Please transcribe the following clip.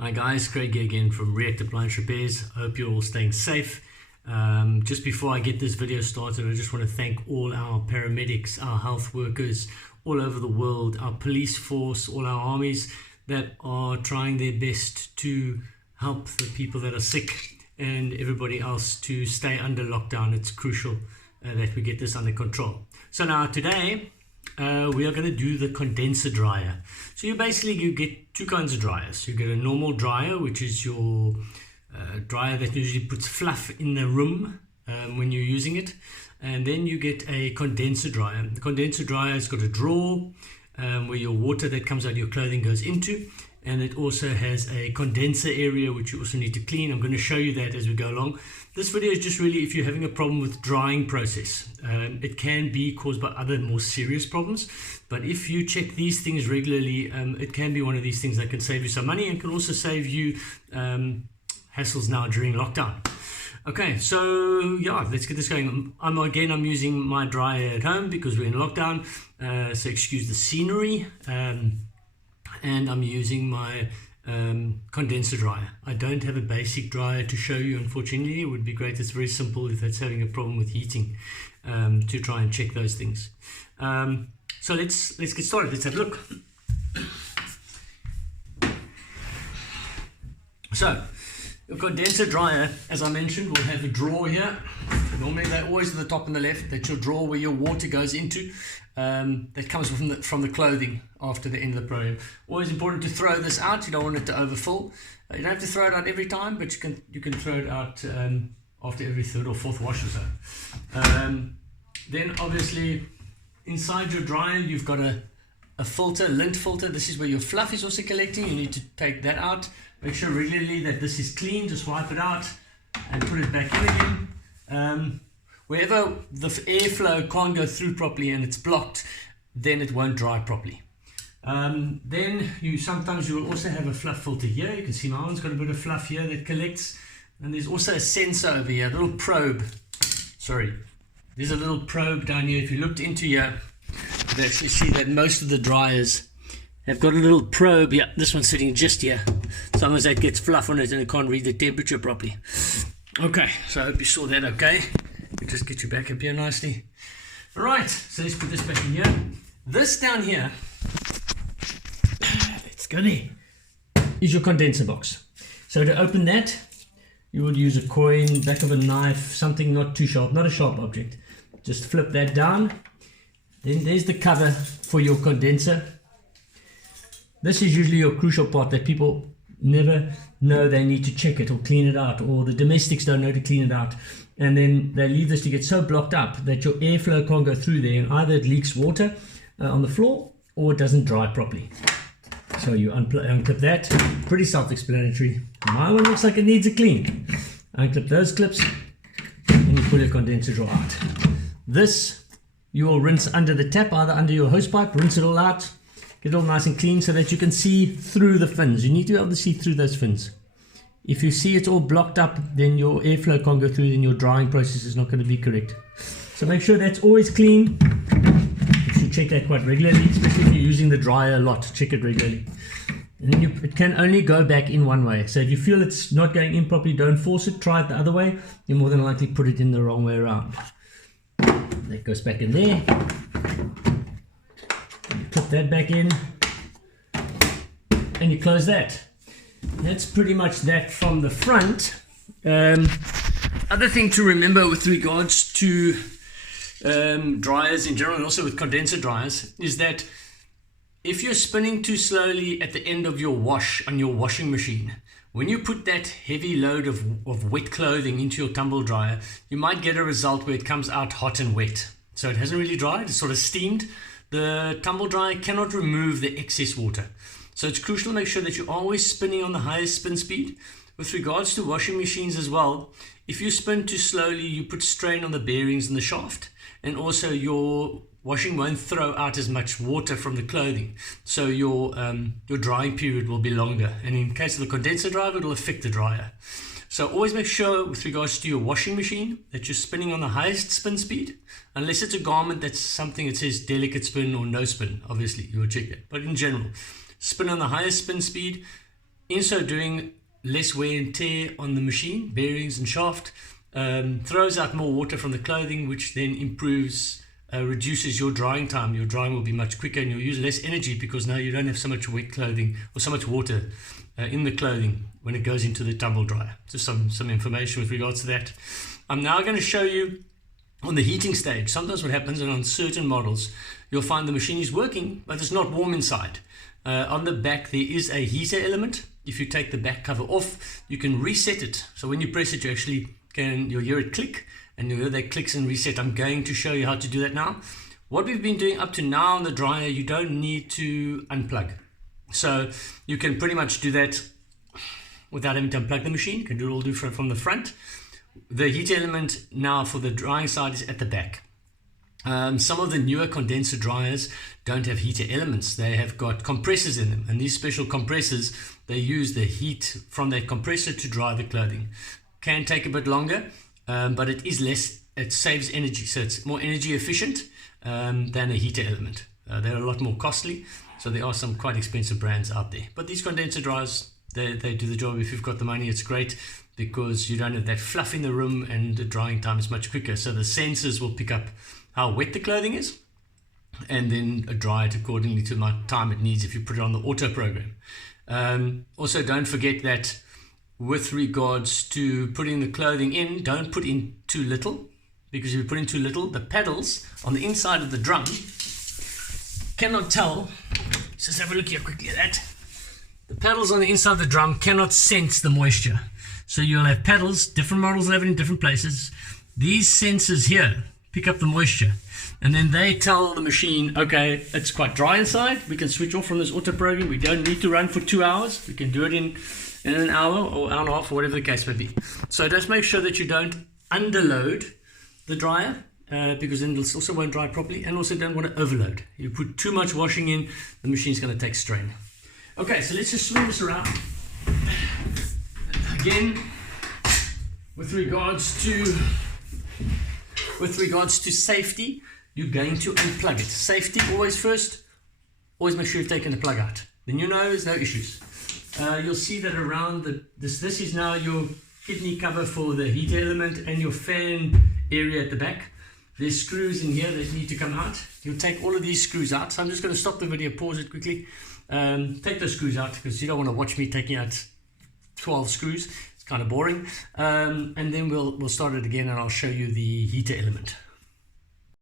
Hi guys, Craig here again from React Appliance Repairs. I hope you're all staying safe. Just before I get this video started, I just want to thank all our paramedics, our health workers all over the world, our police force, all our armies that are trying their best to help the people that are sick and everybody else to stay under lockdown. It's crucial that we get this under control. So now today, we are going to do the condenser dryer. So you get two kinds of dryers. You get a normal dryer, which is your dryer that usually puts fluff in the room when you're using it, and then you get a condenser dryer. The condenser dryer has got a drawer where your water that comes out of your clothing goes into, and it also has a condenser area which you also need to clean. I'm going to show you that as we go along. This video is just really if you're having a problem with drying process. It can be caused by other more serious problems, but if you check these things regularly, it can be one of these things that can save you some money and can also save you hassles now during lockdown. Okay, so yeah, let's get this going. I'm using my dryer at home because we're in lockdown, so excuse the scenery. And I'm using my condenser dryer. I don't have a basic dryer to show you, unfortunately. It would be great. It's very simple if it's having a problem with heating, to try and check those things. So let's get started. Let's have a look. So your condenser dryer, as I mentioned, will have a drawer here. Normally they're always at the top on the left. That's your drawer where your water goes into. That comes from the clothing after the end of the program. Always important to throw this out. You don't want it to overfill. You don't have to throw it out every time, but you can throw it out after every third or fourth wash or so. Then obviously inside your dryer you've got a filter, lint filter. This is where your fluff is also collecting. You need to take that out. Make sure regularly that this is clean. Just wipe it out and put it back in again. Wherever the airflow can't go through properly and it's blocked, then it won't dry properly. Then sometimes you will also have a fluff filter here. You can see my one's got a bit of fluff here that collects. And there's also a sensor over here, a little probe. Sorry, there's a little probe down here. If you looked into here, you'll actually see that most of the dryers have got a little probe. Yeah, this one's sitting just here. Sometimes that gets fluff on it and it can't read the temperature properly. Okay, so I hope you saw that okay. Just get you back up here nicely. All right, so let's put this back in here. This down here, let's go there, is your condenser box. So to open that, you would use a coin, back of a knife, something not too sharp, not a sharp object. Just flip that down. Then there's the cover for your condenser. This is usually your crucial part that people never know they need to check it or clean it out, or the domestics don't know to clean it out. And then they leave this to get so blocked up that your airflow can't go through there, and either it leaks water on the floor or it doesn't dry properly. So you unclip that, pretty self-explanatory. My one looks like it needs a clean. Unclip those clips and you pull your condenser drawer out. This you will rinse under the tap, either under your hose pipe, rinse it all out, get it all nice and clean so that you can see through the fins. You need to be able to see through those fins. If you see it's all blocked up, then your airflow can't go through, then your drying process is not going to be correct. So make sure that's always clean. You should check that quite regularly, especially if you're using the dryer a lot. Check it regularly. And then it can only go back in one way. So if you feel it's not going in properly, don't force it. Try it the other way. You more than likely put it in the wrong way around. That goes back in there. You put that back in. And you close that. That's pretty much that from the front. Other thing to remember with regards to dryers in general, and also with condenser dryers, is that if you're spinning too slowly at the end of your wash on your washing machine, when you put that heavy load of wet clothing into your tumble dryer, you might get a result where it comes out hot and wet. So it hasn't really dried, it's sort of steamed. The tumble dryer cannot remove the excess water. So it's crucial to make sure that you're always spinning on the highest spin speed. With regards to washing machines as well, if you spin too slowly, you put strain on the bearings in the shaft, and also your washing won't throw out as much water from the clothing. So your drying period will be longer. And in case of the condenser dryer, it'll affect the dryer. So always make sure with regards to your washing machine that you're spinning on the highest spin speed, unless it's a garment that's something that says delicate spin or no spin. Obviously, you will check that. But in general, spin on the highest spin speed, In so doing, less wear and tear on the machine, bearings and shaft, throws out more water from the clothing, which then reduces your drying time. Your drying will be much quicker and you'll use less energy because now you don't have so much wet clothing or so much water in the clothing when it goes into the tumble dryer. Just some information with regards to that. I'm now going to show you on the heating stage. Sometimes what happens, and on certain models, you'll find the machine is working, but it's not warm inside. On the back, there is a heater element. If you take the back cover off, you can reset it. So when you press it, you'll hear it click, and you'll hear that clicks and reset. I'm going to show you how to do that now. What we've been doing up to now on the dryer, you don't need to unplug. So you can pretty much do that without having to unplug the machine. You can do it all different from the front. The heat element now for the drying side is at the back. Some of the newer condenser dryers don't have heater elements. They have got compressors in them, and these special compressors, they use the heat from that compressor to dry the clothing. Can take a bit longer, but it saves energy, so it's more energy efficient than a heater element. They're a lot more costly, so there are some quite expensive brands out there. But these condenser dryers, they do the job. If you've got the money, it's great because you don't have that fluff in the room and the drying time is much quicker. So the sensors will pick up how wet the clothing is and then dry it accordingly to the time it needs if you put it on the auto program. Also, don't forget that with regards to putting the clothing in, don't put in too little, because if you put in too little, the paddles on the inside of the drum cannot tell. Let's just have a look here quickly at that. The paddles on the inside of the drum cannot sense the moisture. So you'll have paddles, different models will have it in different places. These sensors here pick up the moisture, and then they tell the machine, okay, it's quite dry inside. We can switch off from this auto program. We don't need to run for 2 hours. We can do it in an hour or hour and a half, or whatever the case may be. So just make sure that you don't underload the dryer, because then it also won't dry properly, and also don't want to overload. You put too much washing in, the machine's going to take strain. Okay, so let's just swing this around. Again, with regards to safety, you're going to unplug it. Safety always first. Always make sure you've taken the plug out. Then you know there's no issues. You'll see that around this is now your kidney cover for the heat element and your fan area at the back. There's screws in here that need to come out. You'll take all of these screws out. So I'm just going to stop the video, pause it quickly. Take those screws out because you don't want to watch me taking out 12 screws. It's kind of boring. And then we'll start it again and I'll show you the heater element.